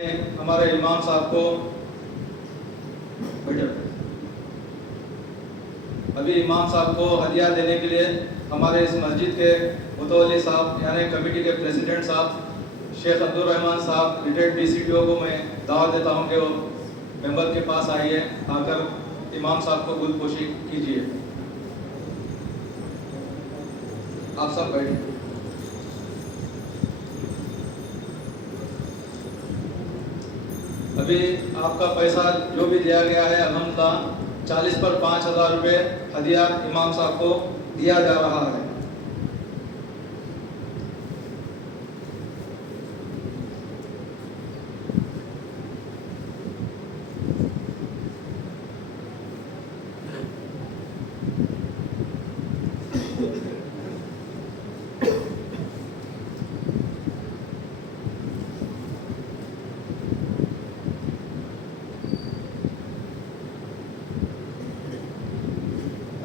ہمارے امام صاحب کو ابھی امام صاحب کو ہدیہ دینے کے لیے ہمارے اس مسجد کے متولی صاحب یعنی کمیٹی کے پریزیڈنٹ صاحب شیخ عبدالرحمان صاحب ریٹائرڈ DCTO کو میں دعوت دیتا ہوں کہ وہ ممبر کے پاس آئیے، آ کر امام صاحب کو گل پوشی کیجیے۔ آپ سب بیٹھیں۔ ابھی آپ کا پیسہ جو بھی دیا گیا ہے الحمدللہ 40 پر 5,000 روپے ہدیہ امام صاحب کو دیا جا رہا ہے۔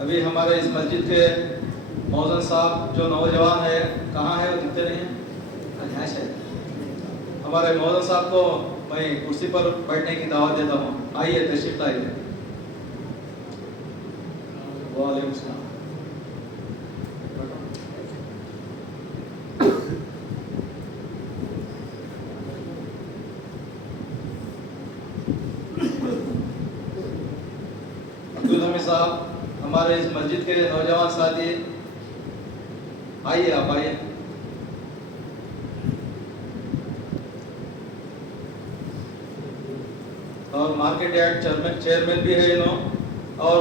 ابھی ہمارے اس مسجد کے موزن صاحب جو نوجوان ہے، کہاں ہے وہ دکھتے نہیں ہیں؟ ہمارے موزن صاحب کو میں کرسی پر بیٹھنے کی دعوت دیتا ہوں، آئیے تشریف لائیے۔ وعلیکم السلام۔ عبدالحمید صاحب ہمارے اس مسجد کے نوجوان ساتھی، آئیے آپ آئیے۔ اور مارکیٹ یارڈ چیئرمین بھی ہے انہوں، اور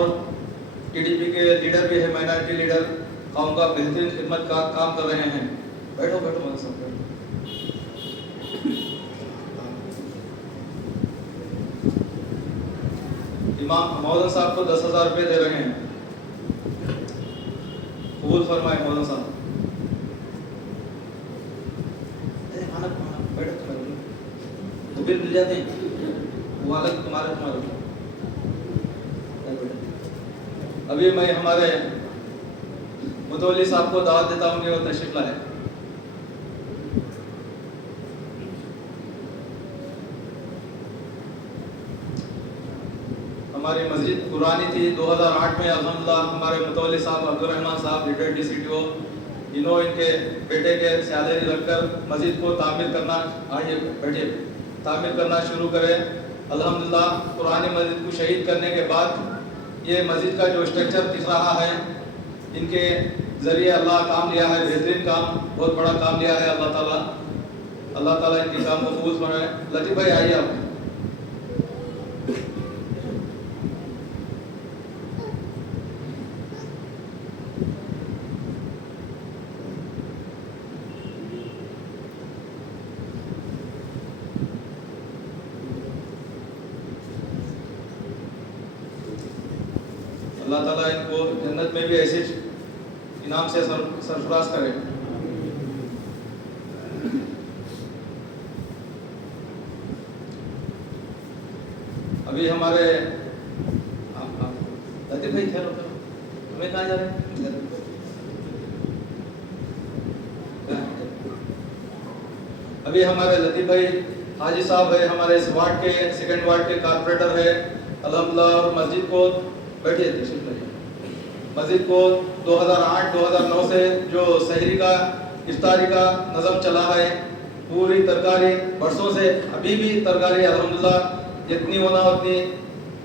TDP کے لیڈر بھی ہے، مائنارٹی لیڈر، قوم کا بہترین خدمت کا کام کر رہے ہیں۔ بیٹھو بیٹھو مدد صاحب، بیٹھو۔ امام مولانا صاحب کو 10,000 روپے دے رہے ہیں، قبول فرمائے مولانا صاحب۔ تو بل مل جاتے ہیں، وہ الگ تمہارے۔ ابھی میں ہمارے متولی صاحب کو دعوت دیتا ہوں کہ وہ تشریف لائے۔ ہماری مسجد پرانی تھی، 2008 میں الحمدللہ ہمارے متولی صاحب عبدالرحمان صاحب ریٹائرڈ DCTO، انہوں ان کے بیٹے کے سیلری رکھ کر مسجد کو تعمیر کرنا، آئیے بیٹھیے، تعمیر کرنا شروع کرے۔ الحمدللہ پرانی مسجد کو شہید کرنے کے بعد یہ مسجد کا جو اسٹرکچر دکھ رہا ہے، ان کے ذریعے اللہ کام لیا ہے، بہترین کام، بہت بڑا کام لیا ہے اللہ تعالیٰ ان کے کام کو قبول فرمائے۔ لطیف بھائی آئیے آپ۔ اللہ تعالیٰ ان کو جنت میں بھی ایسے انعام سے سرفراز کرے۔ ابھی ہمارے لطیف بھائی خیر ہوتا، تمہیں کہاں جا رہے ہیں؟ ابھی ہمارے لطیف بھائی حاجی صاحب ہے، ہمارے اس وارڈ کے 2 وارڈ کے کارپوریٹر ہے الحمدللہ، اور مسجد کو بیٹھیے تشریف لائیے۔ مسجد کو 2008-2009 سے جو سحری کا افطاری کا نظم چلا ہے، پوری ترکاری برسوں سے، ابھی بھی ترکاری الحمدللہ جتنی ہونا اتنی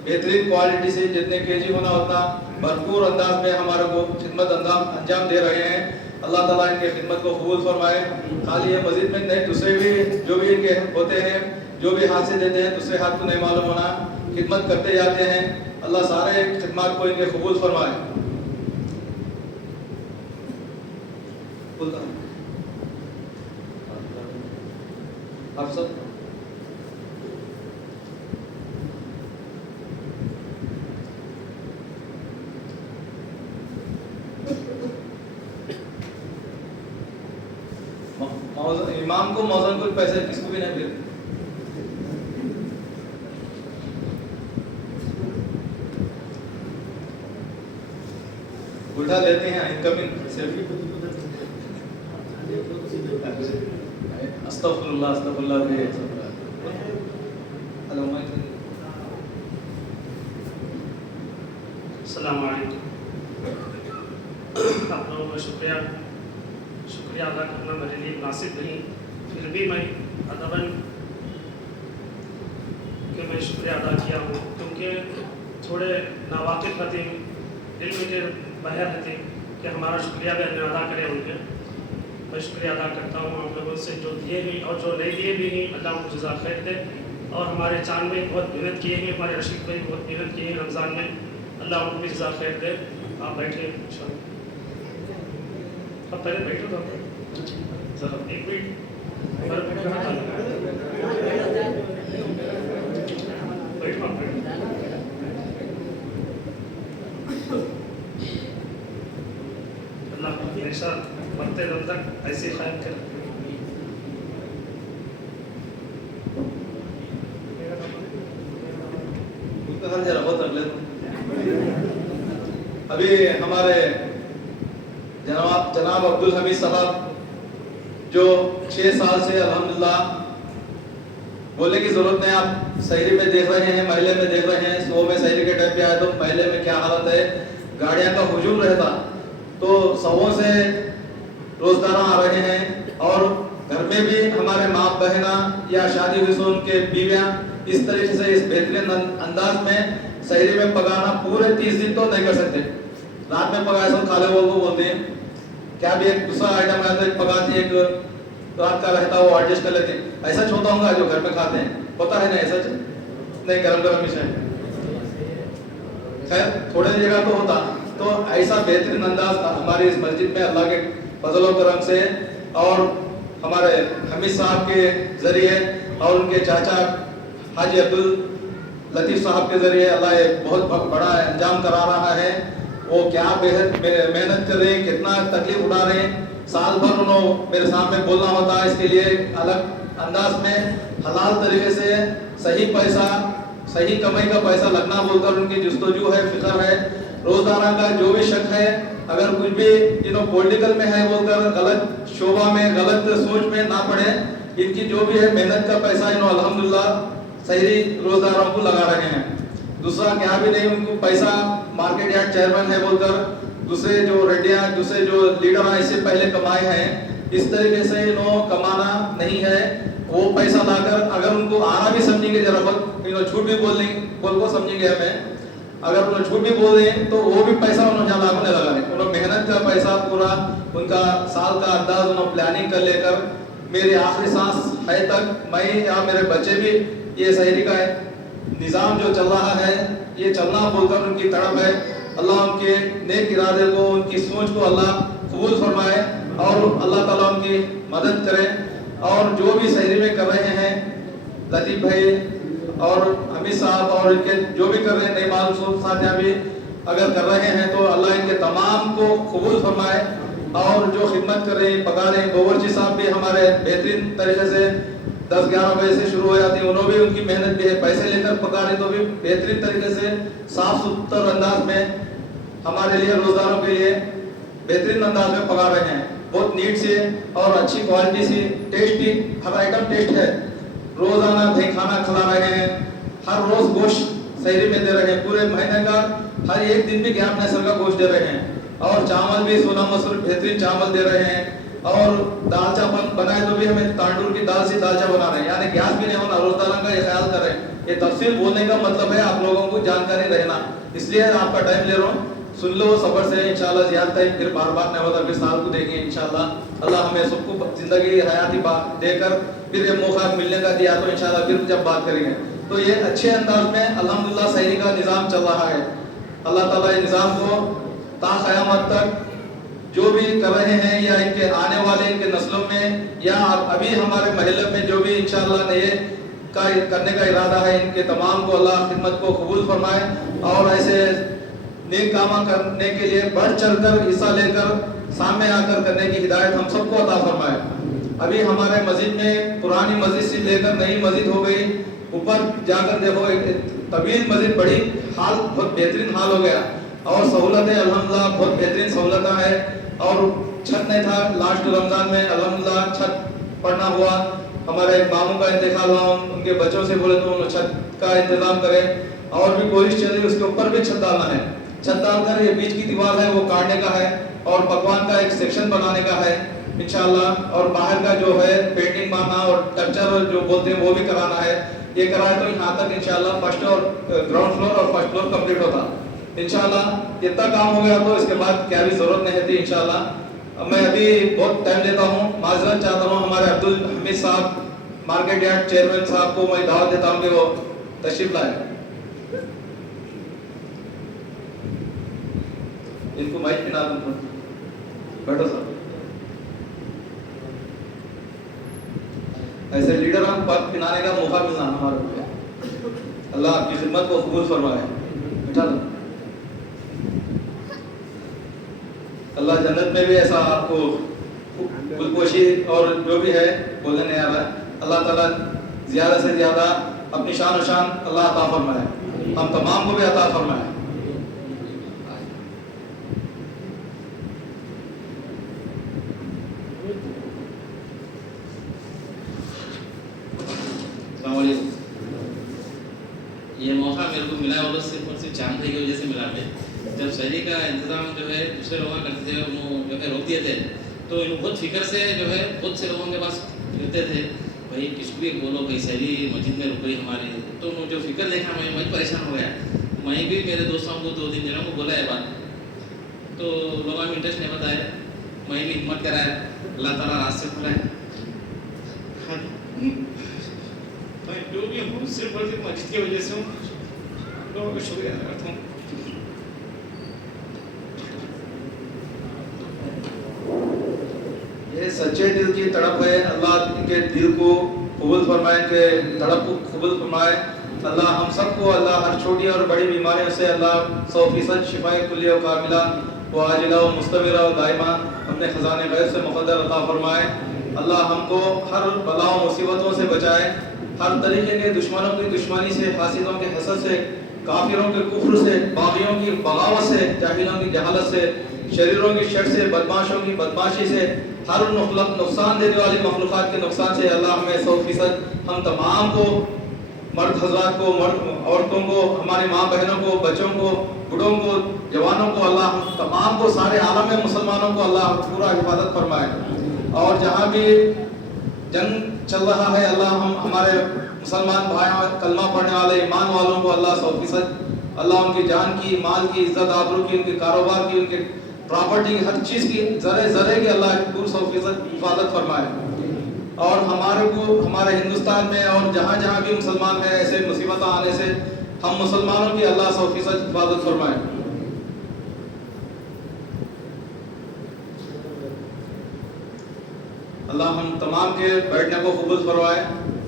بہترین کوالٹی سے، جتنے KG ہونا اتنا بھرپور انداز میں ہمارے کو خدمت انجام دے رہے ہیں۔ اللہ تعالیٰ ان کے خدمت کو قبول فرمائے۔ خالی یہ مسجد میں نہیں، دوسرے بھی جو بھی ان کے ہوتے ہیں، جو بھی ہاتھ سے دیتے ہیں، دوسرے ہاتھ کو نہیں معلوم ہونا، خدمت کرتے جاتے ہیں۔ اللہ سارے خدمات کو ان کے قبول فرمائے۔ آپ سب امام کو موزن کو پیسے کس کو بھی نہیں ملے۔ الٹا لیتے ہیں انکمنگ سیلفی۔ استغفر اللہ अस्सलाम वालेकुम। आप लोगों का शुक्रिया अदा करना मेरे लिए मुनासिब नहीं, फिर भी मैं अदबन कि मैं शुक्रिया अदा किया हूँ, क्योंकि थोड़े नावाकिफ़ थे, इल्म के बाहर थे कि हमारा शुक्रिया भी अदा करें उनके। मैं शुक्रिया अदा करता हूँ आप लोगों से, जो दिए भी और जो नहीं दिए भी हैं, अल्लाह उनको जज़ा खैर दे। और हमारे चांद में बहुत मेहनत किए हैं, हमारे रशीद भाई बहुत मेहनत किए हैं रमज़ान में, अल्लाह उनको भी जज़ा खैर दे। आप बैठे इंशाअल्लाह, अब पहले बैठो तो ज़रा एक मिनट बैठो आप बैठो। अल्लाह हमेशा मरते दम तक ऐसे ख्याल कर। अभी हमारे जनाब अब्दुल हमीद साहब जो 6 साल से अल्हम्दुलिल्लाह, बोलने की जरूरत नहीं, आप शहरी में देख रहे हैं, महल्ले में देख रहे हैं। सुबह में शहरी के टाइम पे आए तो महल्ले में क्या हालत है, गाड़ियां का हुजूम रहता, तो सवों से रोजगार आ रहे हैं। और घर में भी हमारे माँ बहना या शादी हुई सो उनके बीवियां इस तरीके से इस बेहतरीन अंदाज में शहरी में पकाना पूरे 30 दिन तो नहीं कर सकते। रात में पकाए सब खाले वो बोलते हैं, क्या भी एक दूसरा आइटम रहता है पकाती, एक रात का रहता वो एडजस्ट कर लेते हैं। ऐसा होता होगा जो घर में खाते हैं, होता है ना ऐसा नहीं, गरम गरम ही खैर थोड़े जगह तो होता। तो ऐसा बेहतरीन अंदाज हमारी इस मस्जिद में अल्लाह के फजल व करम से और हमारे हमीद साहब के जरिए और उनके चाचा हाजी अब्दुल लतीफ़ साहब के जरिए अल्लाह एक बहुत बड़ा अंजाम करा रहा है। वो क्या बेहद मेहनत कर रहे हैं, कितना तकलीफ उठा रहे हैं। साल भर उन्होंने मेरे सामने बोलना होता है, इसके लिए अलग अंदाज में हलाल तरीके से सही पैसा, सही कमाई का पैसा लगना बोलकर उनकी जुस्तजू है, फिक्र है। रोजगार का जो भी शक है, अगर कुछ भी पॉलिटिकल में है बोलकर गलत शोभा में, गलत सोच में ना पड़े। इनकी जो भी है मेहनत का पैसा अल्हम्दुलिल्लाह सही रोजगारों को लगा रहे हैं। दूसरा क्या भी नहीं, उनको पैसा मार्केट यार्ड चेयरमैन है बोलकर दूसरे जो रेडिया, दूसरे जो लीडर हैं इससे पहले कमाए हैं, इस तरीके से इन्हों कमाना नहीं है। वो पैसा लाकर अगर उनको आना भी समझेंगे, जरा झूठ भी बोल को समझेंगे हमें, अगर उन्होंने झूठ भी बोल रहे हैं तो वो भी पैसा उन्होंने जहाँ लागू नहीं लगा रहे। उन्होंने मेहनत का पैसा पूरा उनका साल का अंदाज उन्होंने प्लानिंग कर लेकर मेरी आखिरी सांस है तक मैं या मेरे बच्चे भी ये शहरी का निज़ाम जो चल रहा है ये चलना बोलकर उनकी तड़प है। अल्लाह उनके नेक इरादे को, उनकी सोच को अल्लाह कबूल फरमाए और अल्लाह ताला उनकी मदद करे। और जो भी शहरी में कर रहे हैं लतीफ़ भाई और हमीद साहब और इनके जो भी कर रहे हैं, नई मालूम साथियाँ भी अगर कर रहे हैं तो अल्लाह इनके तमाम को कबूल फरमाए। और जो खिदमत कर रहे हैं, पका रहे हैं, बावर्ची साहब भी हमारे बेहतरीन तरीके से 10-11 बजे से शुरू हो जाती है, उन्होंने भी उनकी मेहनत भी है, पैसे लेकर पका रहे तो भी बेहतरीन तरीके से साफ सुथरा अंदाज में हमारे लिए रोजगारों के लिए बेहतरीन अंदाज में पका रहे हैं। बहुत नीट से और अच्छी क्वालिटी से टेस्टी, हर आइटम टेस्ट है। रोजाना दही खाना खिला रहे हैं, हर रोज गोश्त शहरी में दे रहे हैं, पूरे महीने का हर एक दिन भी गैप नस्ल का गोश्त दे रहे हैं। और चावल भी सोना मसूर बेहतरीन चावल दे रहे हैं। और दालचा बनाए तो भी हमें तांडूर की दाल से दालचा बना रहे हैं, यानी गैस भी नहीं होना। रोजगार का ये ख्याल कर रहे हैं। ये तफसील बोलने का मतलब है आप लोगों को जानकारी रहना, इसलिए आपका टाइम ले रहा हूँ। सुन लो सबर से, इंशाल्लाह ज़्यादा टाइम फिर बार बार नहीं होता, फिर साल को देखेंगे इंशाल्लाह। अल्लाह हमें सबको जिंदगी हयाती देकर फिर ये मौका मिलने का दिया तो इंशाल्लाह फिर जब बात करेंगे। तो ये अच्छे अंदाज में अल्हम्दुलिल्लाह शहरी का निज़ाम चल रहा है। अल्लाह ताला ये निज़ाम को ता क़यामत तक जो भी कर रहे हैं या इनके आने वाले इनके नस्लों में या अभी हमारे महल्ले में जो भी इंशाल्लाह नए का करने का इरादा है, इनके तमाम को अल्लाह खिदमत को कबूल फरमाए और ऐसे नेक काम करने के लिए बढ़ चढ़कर हिस्सा लेकर सामने आकर करने की हिदायत हम सबको अता फरमाए। अभी हमारे मस्जिद में पुरानी मस्जिद से लेकर नई मस्जिद हो गई, ऊपर जाकर देखो एक तवील मस्जिद, बड़ी हाल बहुत बेहतरीन हाल हो गया और सहूलतें अल्हम्दुलिल्लाह बहुत बेहतरीन सहूलतें हैं। और छत नहीं था, लास्ट रमजान में अल्हम्दुलिल्लाह छत पड़ना हुआ। हमारे एक मामू का इंतकाल हुआ, उनके बच्चों से बोले तो छत का इंतजाम करें और भी कोशिश चली, उसके ऊपर भी छत डालना है। छत डालकर ये बीच की दीवार है वो काटने का है और पकवान का एक सेक्शन बनाने का है इंशाल्लाह, और बाहर का जो है पेंटिंग मारना और कल्चर जो बोलते हैं वो भी कराना है। ये कराए तो यहाँ तक इंशाल्लाह फर्स्ट और ग्राउंड फ्लोर और फर्स्ट फ्लोर कंप्लीट होता इंशाल्लाह। इतना काम हो गया तो इसके बाद क्या भी जरूरत नहीं थी इंशाल्लाह। मैं अभी बहुत टाइम लेता हूँ, माजरत चाहता हूँ। हमारे अब्दुल हमीद साहब मार्केट यार्ड चेयरमैन साहब को मैं दावत देता हूँ कि वो तशरीफ लाए। इनको माइक पिला दूँ, बैठो साहब। ऐसे लीडर हम पद पिलाने का मौका मिलना हमारे को, अल्लाह आपकी खिदमत को कबूल फरमाए। बैठा लो। अल्लाह जन्नत में भी ऐसा आपको गुलपोशी और जो भी है बोलने नहीं आ रहा है, अल्लाह ताला ज़्यादा से ज़्यादा अपनी शान और शान अल्लाह अता फरमाए, हम तमाम को भी अता फरमाए। ये मौका मेरे को मिला और सिर्फ चांद भाई की वजह से मिला है। जब शहरी का इंतजाम जो है दूसरे लोग करते थे, वो जो है रोक दिए थे, तो इन बहुत फिक्र से जो है बहुत से लोगों के पास फिरते थे, भाई किसको भी बोलो भाई शहरी मस्जिद में रुक गई हमारी। तो जो फिक्र देखा मैं परेशान हो गया। मैं भी मेरे दोस्तों को 2-3 जनों को बोला है बात, तो लोगों में इंटरेस्ट नहीं बताया, मैं भी हिम्मत कराया, अल्लाह ताला रास्ते खुलाए। जो भी हूँ सिर्फ और सिर्फ मस्जिद की वजह से हूँ, लोगों का शुक्रिया अदा करता हूँ। ये सच्चे दिल की तड़प है, अल्लाह इनके दिल को कबूल फरमाए, के तड़प को कबूल फरमाए। अल्लाह हम सबको अल्लाह हर छोटी और बड़ी बीमारियों से अल्लाह 100% शिफाए कुल्ली और कामिला व आजिला व मुस्तमिरा व दाइमा अपने खजाने गैब से मुक़द्दर अता फरमाए। अल्लाह हमको हर बला व मुसीबतों से बचाए, हर तरीके के दुश्मनों की दुश्मनी से, हासिदों के हसद से, काफिरों के कुफ्र से, बागियों की बगावत से, जाहिलों की जहालत से, शरीरों की शर से, बदमाशों की बदमाशी से, हर नुकसान देने वाली मखलूक़ात के नुकसान से अल्लाह हमें 100% हम तमाम को, मर्द हजरात को, मर्द औरतों को, हमारी माँ बहनों को, बच्चों को, बूढ़ों को, जवानों को, अल्लाह हम तमाम को, सारे आलम में मुसलमानों को अल्लाह पूरा हिफाजत फरमाए। और जहाँ भी जंग चल रहा है अल्लाह हम हमारे मुसलमान भाई कलमा पढ़ने वाले ईमान वालों को अल्लाह 100% अल्लाह उनकी जान की, माल की, इज्जत आबरू की, उनके कारोबार की, उनके प्रॉपर्टी की, हर चीज़ की ज़रे के अल्लाह पूरी 100% हिफाजत फरमाए। और हमारे को हमारे हिंदुस्तान में और जहाँ जहाँ भी मुसलमान हैं, ऐसे मुसीबत आने से हम मुसलमानों की अल्लाह 100% हिफाजत फरमाए। अल्लाह हम तमाम के बैठने को कबूल फरमाए।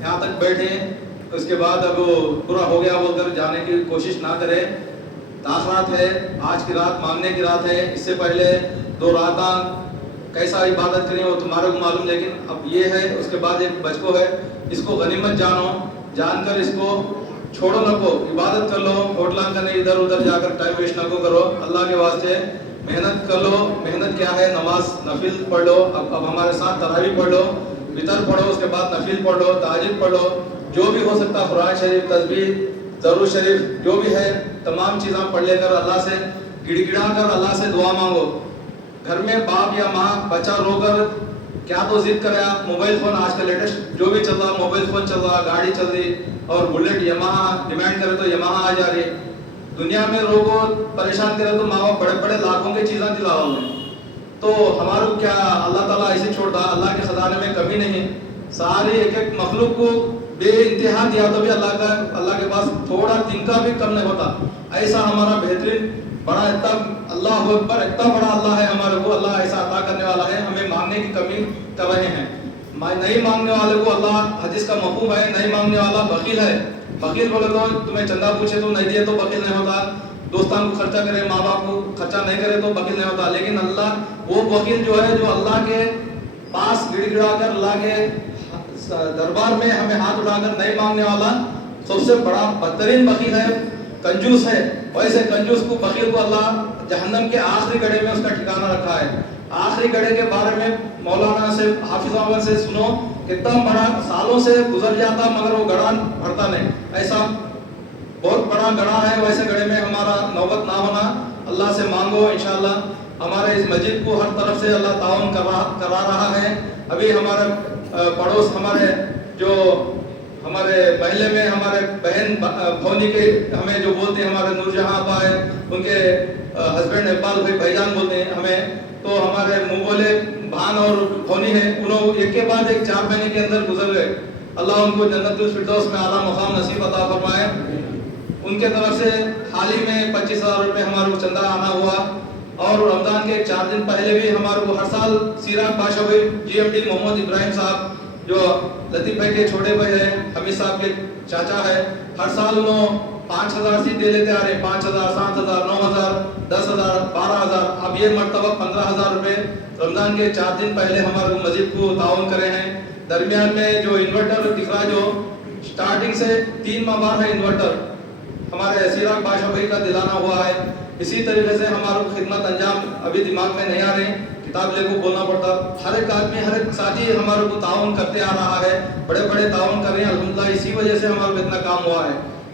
यहाँ तक बैठे, उसके बाद अब पूरा हो गया बोलकर जाने की कोशिश ना करें। ताख़रात है, आज की रात मांगने की रात है। इससे पहले 2 रात कैसा इबादत करें वो तुम्हारे को मालूम, लेकिन अब ये है। उसके बाद एक बचको है, इसको गनीमत जानो, जानकर इसको छोड़ो न को, इबादत कर लो, होटला करने इधर उधर जाकर टाइम वेस्ट न को करो। अल्लाह के वास्ते मेहनत कर लो। मेहनत क्या है, नमाज नफिल पढ़ लो, अब हमारे साथ तरावी पढ़ लो, वितर पढ़ो, उसके बाद नफिल पढ़ लो, ताजिद पढ़ लो, जो भी हो सकता, कुरान शरीफ, तस्बीह, ज़रूर शरीफ, जो भी है तमाम चीज़ें पढ़ लेकर अल्लाह से गिड़गिड़ा कर अल्लाह से दुआ मांगो। घर में बाप या माँ बच्चा रोकर क्या तो जिद करे, मोबाइल फ़ोन आजकल लेटेस्ट जो भी चल रहा, मोबाइल फ़ोन चल रहा, गाड़ी चल रही, और बुलेट यमाहा डिमांड करे तो यमाहा आ जा रही। दुनिया में लोगों परेशान करे तो माँ बाप बड़े बड़े लाखों की चीज़ें दिलावा में, तो हमारे क्या अल्लाह ताला ऐसे छोड़ता। अल्लाह के खजाने में कमी नहीं, सारे एक एक मखलूक को बेइंतहा दिया तो भी अल्लाह के पास थोड़ा तिनका भी कम नहीं होता। ऐसा हमारा बेहतरीन बड़ा इतना अल्लाह अकबर, इतना बड़ा अल्लाह है हमारे को, अल्लाह ऐसा अता करने वाला है। हमें मांगने की कमी कर रहे हैं। नहीं मांगने वाले को अल्लाह, हदीस का मफहूम है, नहीं मांगने वाला बकील है। बकील बोले तो तुम्हें चंदा पूछे तो नहीं दिए तो बकील नहीं होता, दोस्तान को खर्चा करे, माँ बाप को खर्चा नहीं करे तो बकील नहीं होता। लेकिन अल्लाह वो वकील जो है, जो अल्लाह के पास गिड़गिड़ा कर, अल्लाह के दरबार में हमें हाथ उठाकर नहीं मांगने वाला सबसे बड़ा बदतरीन बकील है, कंजूस है। वैसे कंजूस को, बकील को अल्लाह जहन्नम के आखिरी गड़े में उसका ठिकाना रखा है। आखिरी गड़े के बारे में मौलाना से, हाफिज अहमद से सुनो, कितना बड़ा सालों से गुजर जाता मगर वो गड़ा भरता नहीं। ऐसा बहुत बड़ा गड़ा है, वैसे गड़े में हमारा नौबत ना होना। अल्लाह से मांगो इंशाअल्लाह। हमारे इस मस्जिद को हर तरफ से अल्लाह ताउन करा रहा है। अभी हमारे पड़ोस हमारे जो हमारे महल्ले में हमारे बहन भौनी के हमें जो बोलते हैं, हमारे नूरजहां आपा है, उनके हस्बैंड इकबाल भाई भाईजान बोलते हैं हमें, तो हमारे मुंह बोले भान और भौनी है, उन्होंने एक के बाद एक 4 महीने के अंदर गुजर गए। अल्लाह उनको जन्नतुल फिरदौस में आला मकाम नसीब अता फरमाए। उनके तरफ से हाल ही में 25,000 रुपये हमारे को चंदा आना हुआ, और रमजान के 4 दिन पहले भी हमारे को हर साल सीराज बादशाह भाई GMD मोहम्मद इब्राहिम साहब जो लतीफ भाई के छोटे भाई है, हमीद साहब के चाचा है, हर साल उन्होंने 5,000 सी दे लेते आ रहे, 5,000, 7,000, 9,000, 10,000, 12,000, अब ये मरतबा 15,000 रुपये रमजान के 4 दिन पहले हमारे मस्जिद को ताउन करे हैं। दरमियान में जो इन्वर्टर दिख रहा है, जो स्टार्टिंग से 3 माह बाद है इन्वर्टर, हमारे सीराज बादशाह भाई का दिलाना हुआ है। इसी तरीके से हमारे खिदमत अंजाम अभी दिमाग में नहीं आ रही, किताब लेकर बोलना पड़ता। हर एक आदमी हर एक साथी हमारे को ताउन करते आ रहा है, बड़े बड़े ताउन कर रहे हैं अल्हम्दुलिल्लाह। इसी वजह से हमारे को इतना काम हुआ है।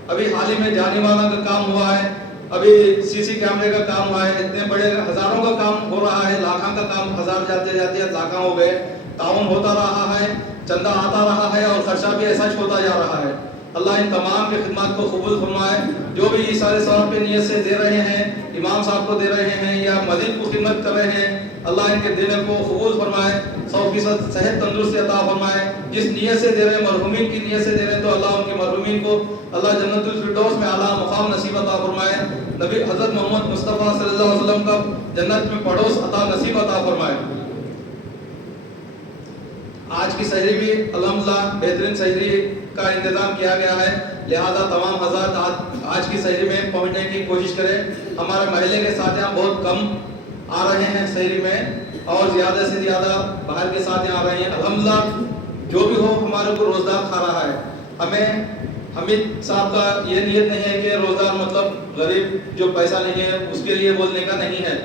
अभी हाल ही में जानी माना का काम हुआ है, अभी CC कैमरे का काम हुआ है, इतने बड़े हजारों का काम हो रहा है, लाखों का काम, 1000 जाते जाते लाखों हो गए। ताउन होता रहा है, चंदा आता रहा है, और खर्चा भी ऐसा होता जा रहा है। अल्लाह इन तमाम के खिदमत को कबूल फरमाए। जो भी इस सारे सवाब पे नियत से दे रहे हैं, इमाम साहब को दे रहे हैं या मस्जिद को खिदमत कर रहे हैं, अल्लाह इनके देने को कबूल फरमाए, 100% सेहत तंदुरुस्ती अता फरमाए। जिस नियत से दे रहे हैं, मरहुमीन की नियत से दे रहे हैं, तो अल्लाह उनके मरहुमीन को अल्लाह जन्नतुल फिरदौस में आला मकाम नसीब अता फरमाए। नबी हज़रत मोहम्मद मुस्तफ़ा सल्लल्लाहु अलैहि वसल्लम का जन्नत में पड़ोस अता नसीब अता फरमाए। आज की सहरी भी अल्हम्दुलिल्लाह बेहतरीन सहरी का इंतजाम किया गया है, लिहाजा तमाम हज़रात आज की सहरी में पहुंचने की कोशिश करें। हमारे महल्ले के साथियाँ बहुत कम आ रहे हैं सहरी में, और ज़्यादा से ज़्यादा बाहर के साथियाँ आ रहे हैं। अल्हम्दुलिल्लाह जो भी हो हमारे को रोज़गार खा रहा है। हमें हमीद साहब का ये नियत नहीं है कि रोज़गार मतलब गरीब जो पैसा नहीं है उसके लिए बोलने का नहीं है।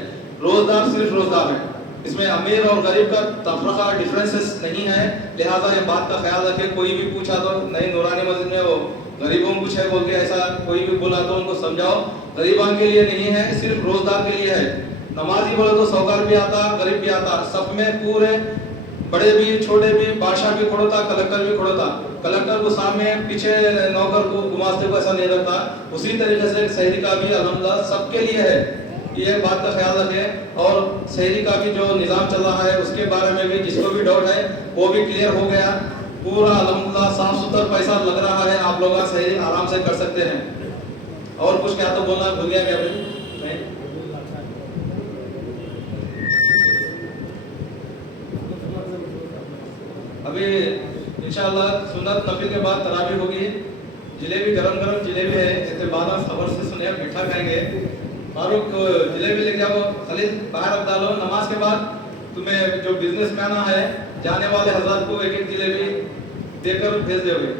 रोज़गार सिर्फ रोज़गार है, इसमें अमीर और गरीब का तफरका डिफरेंसेस नहीं है। लिहाजा ये बात का ख्याल रखें। कोई भी पूछा तो नहीं, नूरानी मस्जिद में वो गरीबों कुछ है बोल के ऐसा कोई भी बोला तो उनको समझाओ, गरीबां के लिए नहीं है, सिर्फ रोजगार के लिए है। नमाजी बोले तो सौकार भी आता, गरीब भी आता, सब में पूरे बड़े भी छोटे भी, बादशाह भी खड़ोता, कलेक्टर भी खड़ोता। कलेक्टर को सामने पीछे नौकर को घुमाते को ऐसा नहीं रखता। उसी तरीके से सहरी का भी अल्हम्दुलिल्लाह सबके लिए है, ये बात का ख्याल रखें। और सहरी का भी जो निज़ाम चल रहा है उसके बारे में भी जिसको भी डाउट है वो भी क्लियर हो गया। पूरा अल्हम्दुलिल्लाह साफ सुथरा पैसा लग रहा है, आप लोग सहरी आराम से कर सकते हैं। और कुछ क्या तो बोलना भूल गया क्या नहीं? अभी इंशाअल्लाह सुन्नत नफिल के बाद तरावी होगी। जलेबी गरम गरम जलेबी है, इत्तेबाना खबर से सुने, मीठा खाएंगे। फारूक जलेबी लेके आओ, खलील बाहर रख डालो। नमाज के बाद तुम्हें जो बिजनेसमैन है, जाने वाले हज़रात को एक एक जलेबी देकर भेज दोगे।